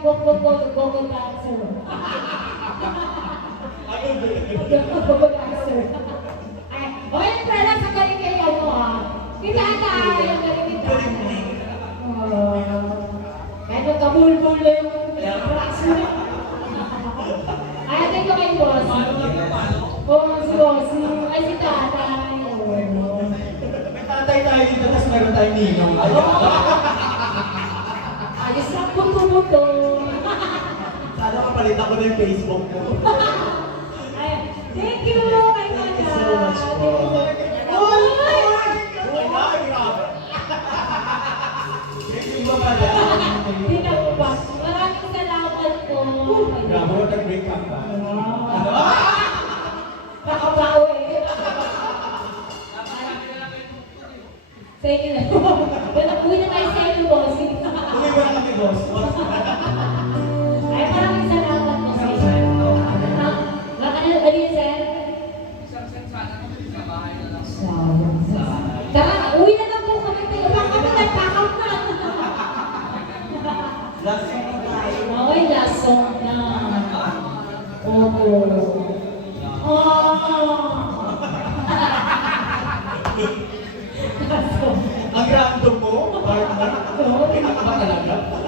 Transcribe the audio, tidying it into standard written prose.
go dancer. Go dancer. Ay, o yun pala sa galing kayo mo ah. Kita ata, yung galing kita. Kaya kabulbul na yung braso niya. Ay, atin ko kay boss. Oo, si boss. Ay, si tatay. May tatay tayo dito, tapos meron tayong ninong. Ayos lang puto-puto. Sana kapalit ako na yung Facebook ko. Ay, thank you, my God. Thank you so much po. Oy! Tinagpas. Maraming salamat po. Grabe mo, nag-break up ba? Nakabawi. Sa inyo na. Uwi na tayo sa inyo, boss. Uwi mo na kami, boss. Ay, maraming salamat po sa inyo. Ano yun, sir? Tara, uwi na lang po kami. Baka kami nag-pack-out na. Last song na tayo. Okay, last song na. Oo. Ang random mo, partner. Oo. Pinakaba talaga.